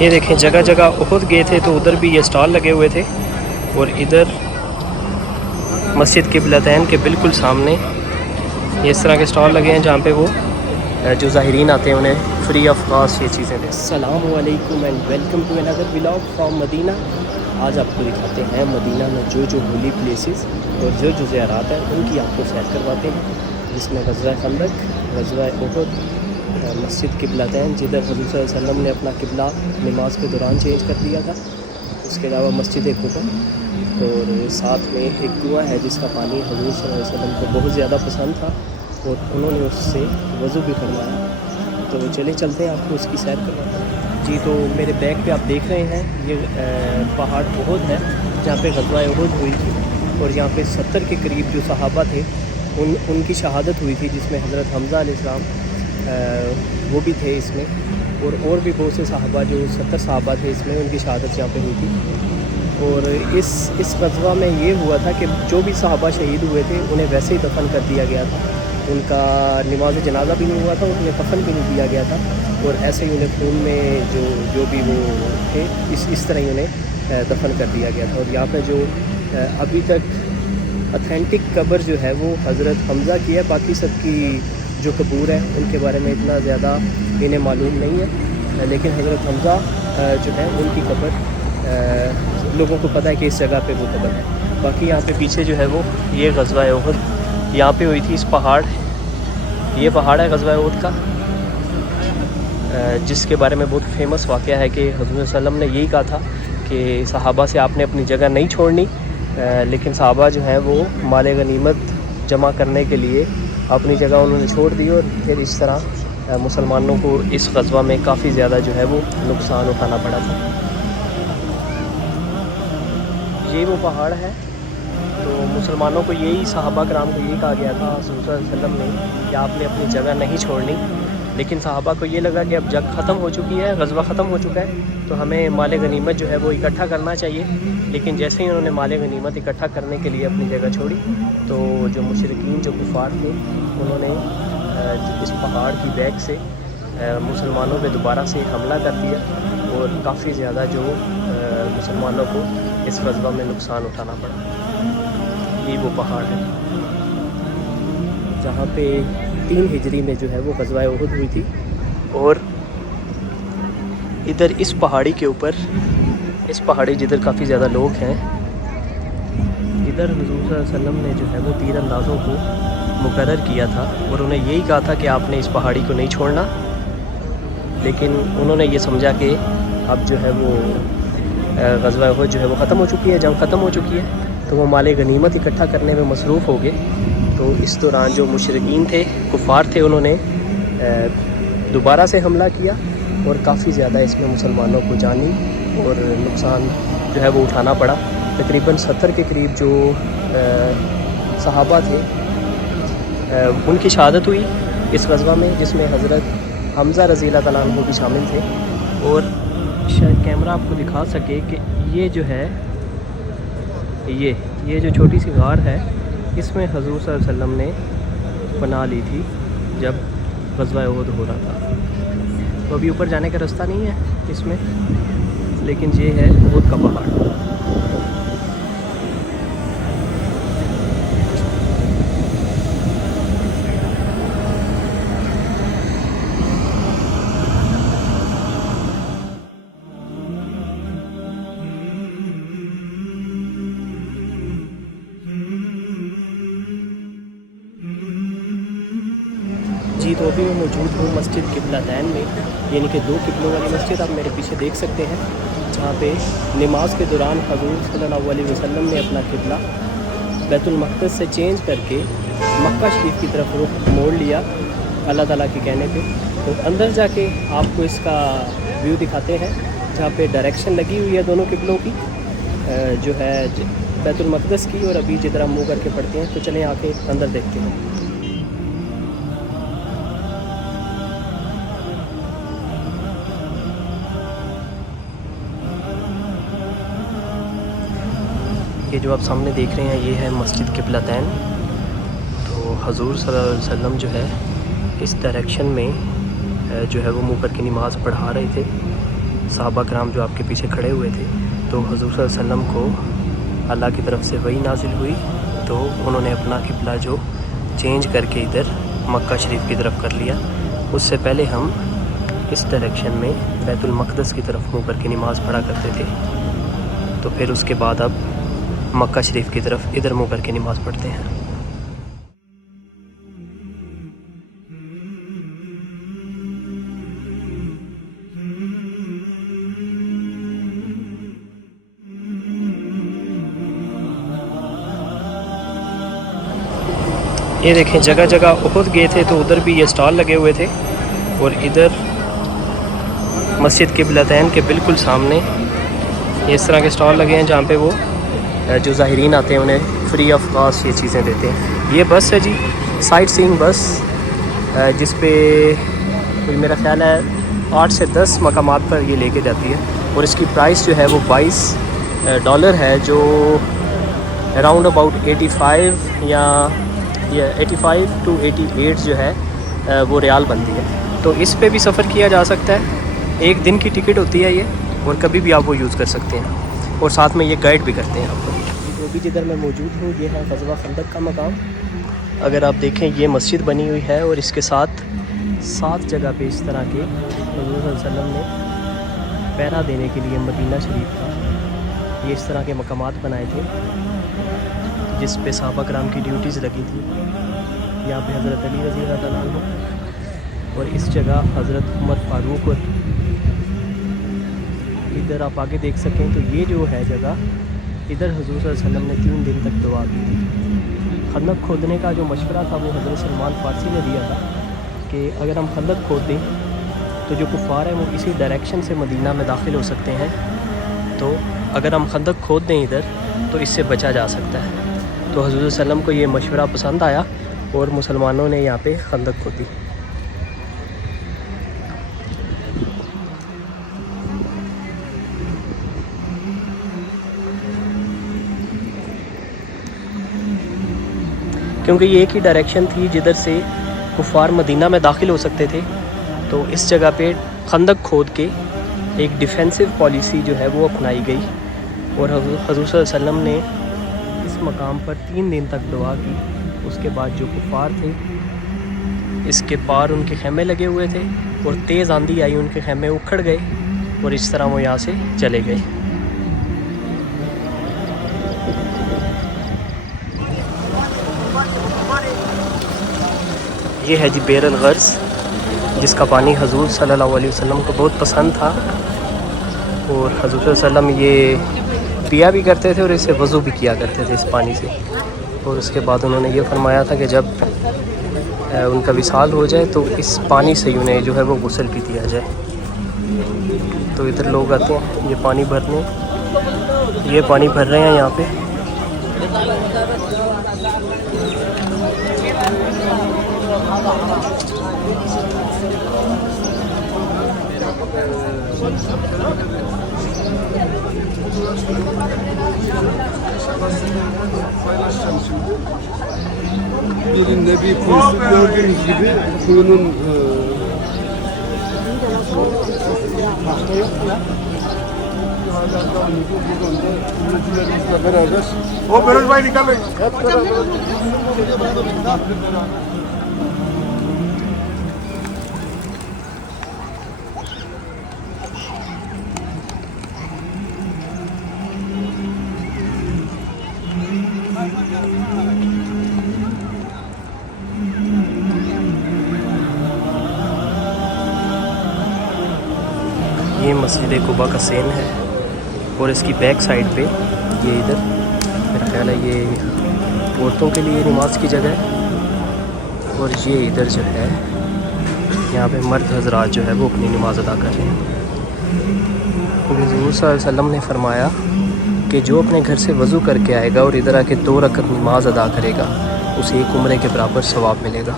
ये देखें जगह जगह उहुद गए थे तो उधर भी ये स्टॉल लगे हुए थे, और इधर मस्जिद क़िबलतैन के बिल्कुल सामने ये इस तरह के स्टॉल लगे हैं जहाँ पे वो जो ज़ाहिरीन आते हैं उन्हें फ्री ऑफ कॉस्ट ये चीज़ें दें। अस्सलामु अलैकुम and welcome to another vlog from Medina. आज आपको दिखाते हैं मदीना में जो होली प्लेसेस और जो ज़ियारात हैं उनकी आपको सैर करवाते हैं, जिसमें ग़ज़वा खंदक, ग़ज़वा उहुद, मस्जिद क़िबलतैन जिधर हज़रत सल्लल्लाहु अलैहि वसल्लम ने अपना किबला नमाज के दौरान चेंज कर दिया था, उसके अलावा मस्जिद कुबा, और साथ में एक कुआं है जिसका पानी हज़रत सल्लल्लाहु अलैहि वसल्लम को बहुत ज़्यादा पसंद था और उन्होंने उससे वज़ू भी करवाया। तो चले चलते हैं, आपको उसकी सैर करवाते हैं। जी, तो मेरे बैग पे आप देख रहे हैं ये पहाड़ उहुद है जहाँ पे ग़ज़वा उहुद हुई थी, और यहाँ पे 70 के करीब जो सहाबा थे उनकी शहादत हुई थी, जिसमें हज़रत हम्ज़ा अलैहिस्सलाम वो भी थे इसमें, और भी बहुत से सहाबा जो 70 सहाबा थे इसमें, उनकी शहादत यहाँ पे हुई थी। और इस ग़ज़वा में ये हुआ था कि जो भी सहाबा शहीद हुए थे उन्हें वैसे ही दफन कर दिया गया था, उनका नमाज जनाजा भी नहीं हुआ था, उन्हें कफन भी नहीं दिया गया था, और ऐसे ही उन्हें खून में जो भी वो थे इस तरह ही उन्हें दफन कर दिया गया था। और यहाँ पर जो अभी तक ऑथेंटिक कब्र जो है वो हज़रत हम्ज़ा की है, बाकी सबकी जो कबूर है उनके बारे में इतना ज़्यादा इन्हें मालूम नहीं है, लेकिन हज़रत हम्ज़ा जो है उनकी कब्र लोगों को पता है कि इस जगह पे वो कब्र है। बाकी यहाँ पे पीछे जो है वो ये ग़ज़वा उहुद यहाँ पे हुई थी, इस पहाड़, ये पहाड़ है ग़ज़वा उहुद का, जिसके बारे में बहुत फेमस वाक़या है कि हज़रत सल्लल्लाहु अलैहि वसल्लम ने यही कहा था कि सहाबा से आपने अपनी जगह नहीं छोड़नी, लेकिन सहाबा जो हैं वो माल गनीमत जमा करने के लिए अपनी जगह उन्होंने छोड़ दी, और फिर इस तरह मुसलमानों को इस ग़ज़वा में काफ़ी ज़्यादा जो है वो नुकसान उठाना पड़ा था। ये वो पहाड़ है, तो मुसलमानों को यही सहाबा कराम को यही कहा गया था रसूल सल्लल्लाहु अलैहि वसल्लम ने कि आपने अपनी जगह नहीं छोड़नी, लेकिन सहाबा को ये लगा कि अब जंग ख़त्म हो चुकी है, ग़ज़वा ख़त्म हो चुका है, तो हमें माल गनीमत जो है वो इकट्ठा करना चाहिए। लेकिन जैसे ही उन्होंने माल गनीमत इकट्ठा करने के लिए अपनी जगह छोड़ी, तो जो मुशरिकीन जो कुफ़ार थे उन्होंने इस पहाड़ की बैक से मुसलमानों पे दोबारा से हमला कर दिया, और काफ़ी ज़्यादा जो मुसलमानों को इस ग़ज़वा में नुकसान उठाना पड़ा। ये वो पहाड़ है जहाँ पे 3 हिजरी में जो है वो ग़ज़वा उहुद हुई थी, और इधर इस पहाड़ी के ऊपर, इस पहाड़ी जिधर काफ़ी ज़्यादा लोग हैं, इधर हुज़ूर सल्लल्लाहु अलैहि वसल्लम ने जो है वो तीर अंदाज़ों को मुकर्रर किया था, और उन्हें यही कहा था कि आपने इस पहाड़ी को नहीं छोड़ना, लेकिन उन्होंने ये समझा कि अब जो है वो ग़ज़वा उहुद जो है वो ख़त्म हो चुकी है, जंग ख़त्म हो चुकी है, तो वो माल गनीमत इकट्ठा करने में मसरूफ़ हो गए। तो इस दौरान जो मुशरिकीन थे, कुफ़ार थे, उन्होंने दोबारा से हमला किया, और काफ़ी ज़्यादा इसमें मुसलमानों को जानी और नुकसान जो है वो उठाना पड़ा। तकरीबन 70 के करीब जो सहाबा थे उनकी शहादत हुई इस ग़ज़वा में, जिसमें हज़रत हम्ज़ा रज़ियल्लाहु तआला अन्हु भी शामिल थे। और शायद कैमरा आपको दिखा सके कि ये जो है ये जो छोटी सी गार है, इसमें हज़ूर सल्लल्लाहु अलैहि वसल्लम ने पनाह ली थी जब ग़ज़वा उहुद हो रहा था। तो अभी ऊपर जाने का रास्ता नहीं है इसमें, लेकिन ये है उहुद का पहाड़। जी, तो अभी मैं मौजूद हूँ मस्जिद क़िबलतैन में, यानी कि 2 किबलों वाली मस्जिद आप मेरे पीछे देख सकते हैं, जहाँ पे नमाज के दौरान हज़ूर सल्लल्लाहु अलैहि वसल्लम ने अपना किबला बैतुल मक़दस से चेंज करके मक्का शरीफ की तरफ रुख मोड़ लिया अल्लाह ताला के कहने पे। तो अंदर जाके आपको इसका व्यू दिखाते हैं, जहाँ पे डायरेक्शन लगी हुई है दोनों किबलों की, जो है बैतुल मक़दस की, और अभी जिधर हम मुँह करके पढ़ते हैं। तो चलें आके अंदर देखते हैं। ये जो आप सामने देख रहे हैं ये है मस्जिद क़िबलतैन। तो हज़ूर सल्लल्लाहु अलैहि वसल्लम जो है इस डायरेक्शन में जो है वो मुँह करके नमाज़ पढ़ा रहे थे, सहाबा कराम जो आपके पीछे खड़े हुए थे, तो हुज़ूर सल्लल्लाहु अलैहि वसल्लम को अल्लाह की तरफ से वही नाजिल हुई, तो उन्होंने अपना क़िबला जो चेंज करके इधर मक्का शरीफ की तरफ कर लिया। उससे पहले हम इस डायरेक्शन में बैतुल मक़दस की तरफ मुँह करके नमाज़ पढ़ा करते थे, तो फिर उसके बाद अब मक्का शरीफ की तरफ इधर मुँह करके नमाज़ पढ़ते हैं। ये देखें, जगह जगह उहुद गए थे तो उधर भी ये स्टॉल लगे हुए थे, और इधर मस्जिद क़िबलतैन के बिल्कुल सामने ये इस तरह के स्टॉल लगे हैं जहाँ पे वो जो ज़ाहिरीन आते हैं उन्हें फ्री ऑफ कॉस्ट ये चीज़ें देते हैं। ये बस है जी, साइट सीइंग बस, जिस पे मेरा ख़्याल है 8 से 10 मकामात पर ये लेके जाती है, और इसकी प्राइस जो है वो $22 है, जो अराउंड अबाउट 85 या 85 to 88 जो है वो रियाल बनती है। तो इस पे भी सफ़र किया जा सकता है, एक दिन की टिकट होती है ये, और कभी भी आप वो यूज़ कर सकते हैं, और साथ में ये गाइड भी करते हैं आपको। तो अभी जिधर मैं मौजूद हूँ ये है ग़ज़वा खंदक का मकाम। अगर आप देखें ये मस्जिद बनी हुई है, और इसके साथ 7 जगह पे इस तरह के हुज़ूर सल्लल्लाहु अलैहि वसल्लम ने पहरा देने के लिए मदीना शरीफ का ये इस तरह के मकामात बनाए थे, जिस पे सहाबा कराम की ड्यूटीज़ लगी थी। यहाँ पे हज़रत अली रज़ी अल्लाह तआला अन्हु, और इस जगह हज़रत उमर फ़ारूक, और इधर आप आगे देख सकें तो ये जो है जगह, इधर हुज़ूर सल्लल्लाहु अलैहि वसल्लम ने 3 दिन तक दुआ की थी। खंदक खोदने का जो मशवरा था वो हज़रत सलमान फ़ारसी ने दिया था कि अगर हम खंदक खोद दें तो जो कुफ़ार हैं वो इसी डायरेक्शन से मदीना में दाखिल हो सकते हैं, तो अगर हम खंदक खोद दें इधर तो इससे बचा जा सकता है। तो हुज़ूर सल्लल्लाहु अलैहि वसल्लम को ये मशवरा पसंद आया और मुसलमानों ने यहाँ पे खंदक खोदी। क्योंकि ये एक ही डायरेक्शन थी जिधर से कुफ़ार मदीना में दाखिल हो सकते थे, तो इस जगह पे खंदक खोद के एक डिफेंसिव पॉलिसी जो है वो अपनाई गई, और हुज़ूर सल्लल्लाहु अलैहि वसल्लम ने इस मकाम पर 3 दिन तक दुआ की। उसके बाद जो कुफ़ार थे, इसके पार उनके ख़ैमे लगे हुए थे, और तेज़ आंधी आई, उनके ख़ैमे उखड़ गए, और इस तरह वो यहाँ से चले गए। ये है जी बेर अल-गर्ज़, जिसका पानी हजूर सल्लल्लाहु अलैहि वसल्लम को बहुत पसंद था, और हजूर सल्लल्लाहु अलैहि वसल्लम ये पिया भी करते थे और इससे वज़ू भी किया करते थे इस पानी से। और उसके बाद उन्होंने ये फरमाया था कि जब उनका विसाल हो जाए तो इस पानी से उन्हें जो है वो गुस्ल भी दिया जाए। तो इधर लोग आते हैं ये पानी भरने, ये पानी भर रहे हैं यहाँ पे। Paylaşacağım şimdi. Birinde bir kuyusu gördüğünüz gibi kuyunun buradan da üretilerimizle beraber o Beroz Bay Nikalay hep beraber ये मस्जिद कुबा का सीन है, और इसकी बैक साइड पे ये इधर मेरा ख्याल है ये औरतों के लिए नमाज की जगह है, और ये इधर जो है यहाँ पे मर्द हजरात जो है वो अपनी नमाज़ अदा कर रहे हैं। हुज़ूर सल्लल्लाहु अलैहि वसल्लम ने फरमाया कि जो अपने घर से वज़ू करके आएगा और इधर आके 2 रकअत नमाज अदा करेगा, उसे 1 उम्रे के बराबर सवाब मिलेगा।